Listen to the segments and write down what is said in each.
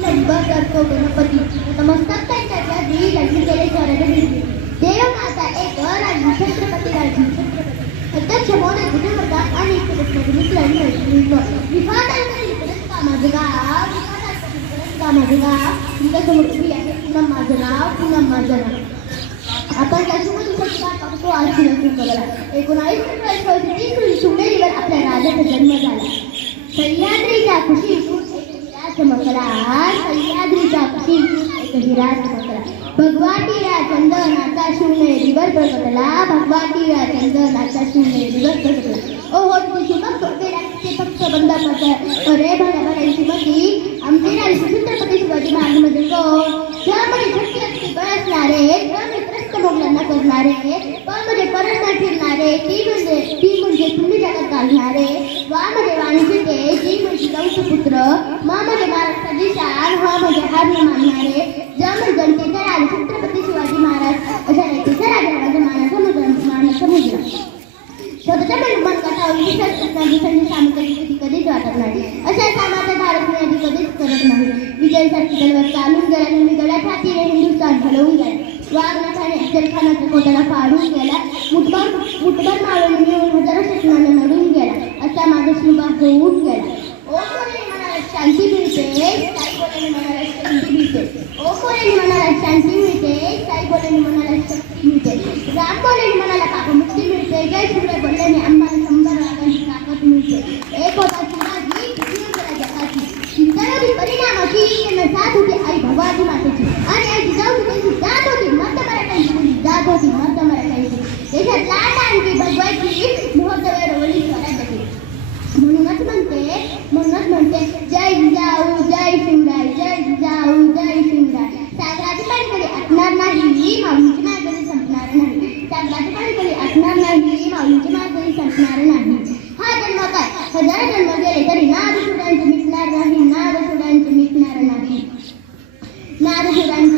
Number करतो गणपती नमस्कार त्यांच्या दी लग्न केले चरण देव माता एक राज़ी छत्रपती राज़ी छत्रपती अध्यक्ष मोदक विजयवर्धा आणि मित्रांनी विभागांकडील परत माझं गाव विभागांकडील माझं गाव तुमच्यासमोर उभी आहे पूनम माझं नाव पूनम माझं नाव आपण त्याच्यामध्ये सत्ता पाहतो आज सुरक्षित एकोणावीसशे तीस शिवनेरीवर आपल्या राजाचा जन्म झाला सह्याद्रीच्या खुशीतून एक हिरा चमकला सह्याद्रीच्या खुशीतून एक हिरा चमकला भगवाटीला चंदनाचा शिवनेरीवर प्रकटला भगवाटीला चंदनाचा शिवनेरीवर प्रकटला ओ हो तुझी मग ते फक्त बंद करत अरे भल्या भल्यांची मती आमचे राणी छत्रपती शिवाजी महाराजमध्ये कोण ज्यामध्ये शक्ती असते बळसणारे ज्यामध्ये त्रस्त मोगलांना करणारे पण म्हणजे परत न फिरणारे ती म्हणजे ती म्हणजे तुम्ही जगात घालणारे वा म्हणजे वाणिज्य कधीच वाटत नाही अशा कामाचा धारक मी कधीच करत नाही. विजय गडवर चालून गेला. आणि मी गळ्यात हातीने हिंदुस्थान हलवून गेला. वाघनाथाने अफजलखानाच्या कोटाला फाडून गेला. मुठभर मुठभर मारून मिळून हजारो शेतनाने लढून गेला. असा माझा शिवबा होऊन गेला. ओ कोणी मनाला शांती मिळते. काही बोलाने मनाला शांती मिळते. ओ कोणी मनाला शांती मिळते. काही बोलाने मनाला शक्ती मिळते. राम बोलाने मनाला पाप मुक्ती मिळते. जय हजार जन्म गेले तरी नाद सुरांचे मिटणार नाही नाद सुरांचे मिटणार नाही. नाद सुरांचे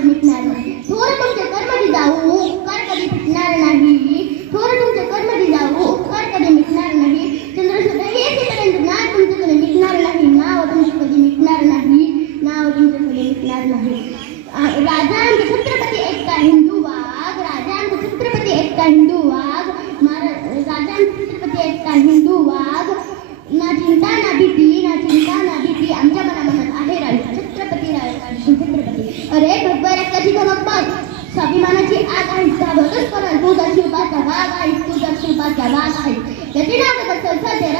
शिवाची गमक पाय. स्वाभिमानाची आग आहे जागतच कराल तुझा शिवपाचा वाघ आहे तुझा शिवपाचा वाघ आहे त्याची नाटक संसदेला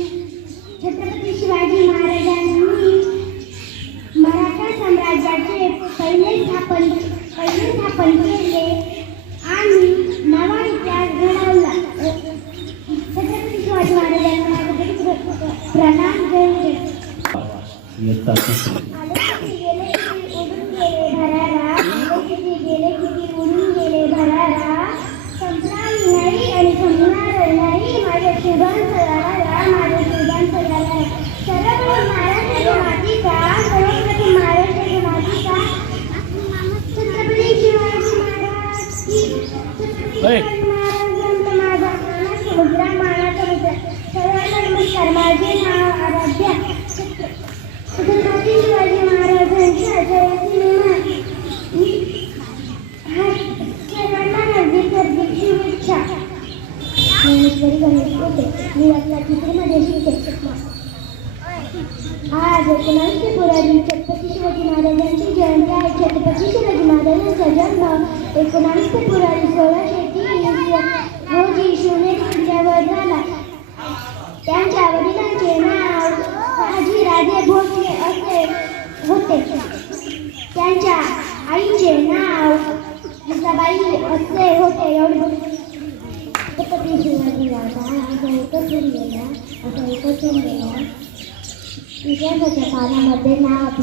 नमस्कार माझे नाव आराध्या आज एकोणीसशे फेब्रुवारी छत्रपती शिवाजी महाराजांची जयंती आहे. छत्रपती शिवाजी महाराजांचा जन्म एकोणावीस फेब्रुवारी सोळाशे तीन रोजी शिवनेरी किल्ल्यावर झाला. त्यांच्या वडिलांचे नाव राजे भोसले असे होते. त्यांच्या आईचे नाव जिजाबाई असे होते. एवढे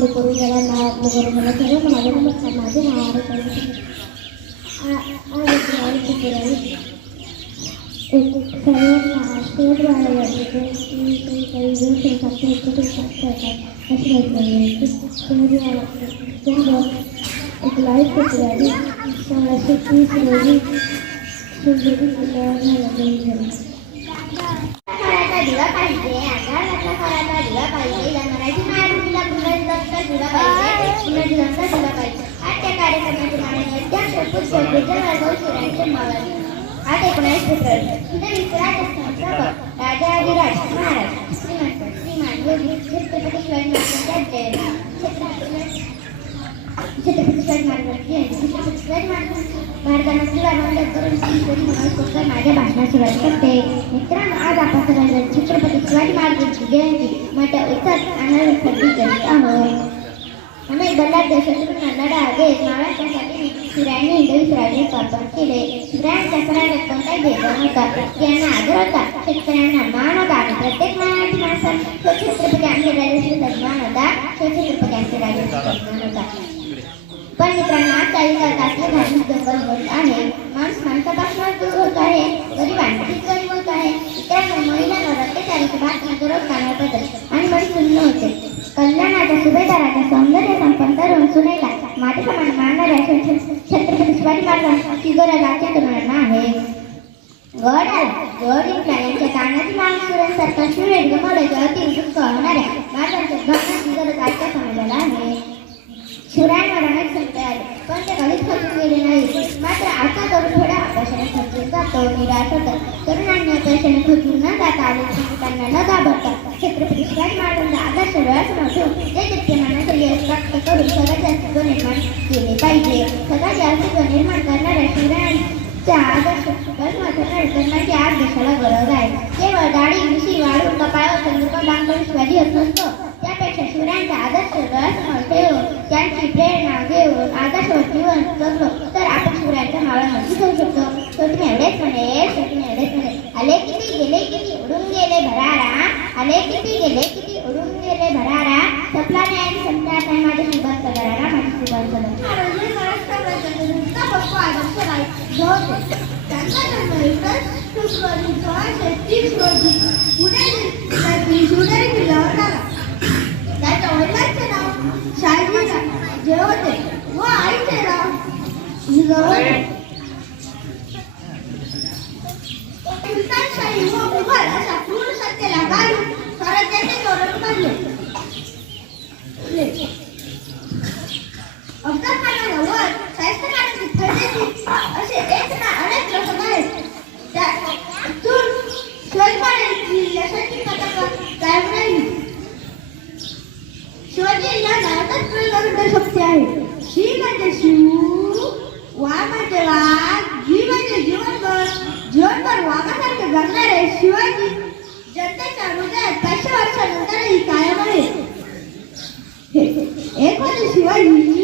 करून गेला नाव आपलं करून गेला माझे माझे नाव आहे करून सर्वांना शेवट वाढवले काही काही दिवस शकतात एकत्र शकतात एक लाईफ पत्र सोळाशे तीस रोजी शिवजोती किल्ल्यावर फळाचा दिवा पाहिजे आकाराचा फळाचा दिवा पाहिजे या पुनर्जन्म दिवा पाहिजे पुनर्जन्म दिवा पाहिजे आजच्या कार्यक्रमाचे माननीय अध्यक्ष पुष्पगुजर वैभव शिरांचे मावळ आठ एकोणावीस फेब्रुवारी इथे विश्राट संस्थापक राजाधिराज महाराज श्रीमंत श्रीमान योगी छत्रपती शिवाजी महाराजांच्या जयंती छत्रपती शिवाजी महाराजांची जयंती. छत्रपती शिवाजी महाराजांची भारताला किंवा बंद करून ईश्वरी मनोस्फूर्त माझ्या भाषणात सुरुवात करते मित्रांनो आज आपण छत्रपती शिवाजी महाराजांची जयंती. मोठ्या उत्साहात आनंद साजरी करीत आहोत. बल्लाढ्य शत्रूंना लढा देत महाराष्ट्रासाठी शिवरायांनी हिंदवी स्वराज्य स्थापन केले शिवरायांच्या स्वराज्यात कोणताही भेदभाव नव्हता यांना आदर होता शेतकऱ्यांना मान होता आणि प्रत्येक मराठी माणसाला छत्रपती आमचे राजश्री सन्मान होता छत्रपती आमचे राजश्री सन्मान होता पण मित्रांनो आजच्या युगात आपले धार्मिक दंगल होत आहे माणूस माणसापासून दूर होत आहे गरिबांची गरीब होत आहे मित्रांनो महिलांवर अत्याचाराची बातमी दररोज कानावर पडत आणि मन सुन्न होते कल्याणाच्या सुभेदाराच्या सौंदर्य संपन्न तरुण सुनेला मातेप्रमाणे मानणाऱ्या छत्रपती शिवाजी महाराजांची गरज आजच्या तरुणांना आहे. गड आला गड इकला यांच्या कानाची मागणी सुरांसारखा शिवरेड गमावल्याच्या अति दुःख होणाऱ्या महाराजांच्या घटनाची गरज आजच्या समाजाला आहे शिवरायांवर अनेक पण ते कधीच खचून गेले नाही. मात्र आता तरुण थोड्या अपयशाने खचून जातो निराश होतात तरुणांनी अपयशाने खचून न जाता आले संकटांना न घाबरता छत्रपती शिवाजी महाराजांचा आदर्श डोळ्यासमोर ठेवून ते दीप्यमानाचं यश प्राप्त करून स्वतःचे अस्तित्व निर्माण केले पाहिजे. स्वतःचे अस्तित्व निर्माण करणाऱ्या शिवरायांच्या आदर्श करण्याची आज देशाला गरज आहे. केवळ दाढी मिशी वाढून कपाळावर चंद्रकोर बांधून शिवाजी असतो. त्यापेक्षा शिवरायांचा आदर्श डोळ्यासमोर ठेवून आले किती गेले किती उडून गेले भरारा आले किती गेले किती उडून गेले भरारा सपला न्याय संता काय माझे सुबंत करारा माझे सुबंत त्याच्या वडिलांचे नाव शहाजीराव जे होते व आईचे नाव रंगणारे शिवाजी जनतेच्या हृदयात पाचशे वर्षानंतरही कायम आहे हे- एक म्हणजे शिवाजी?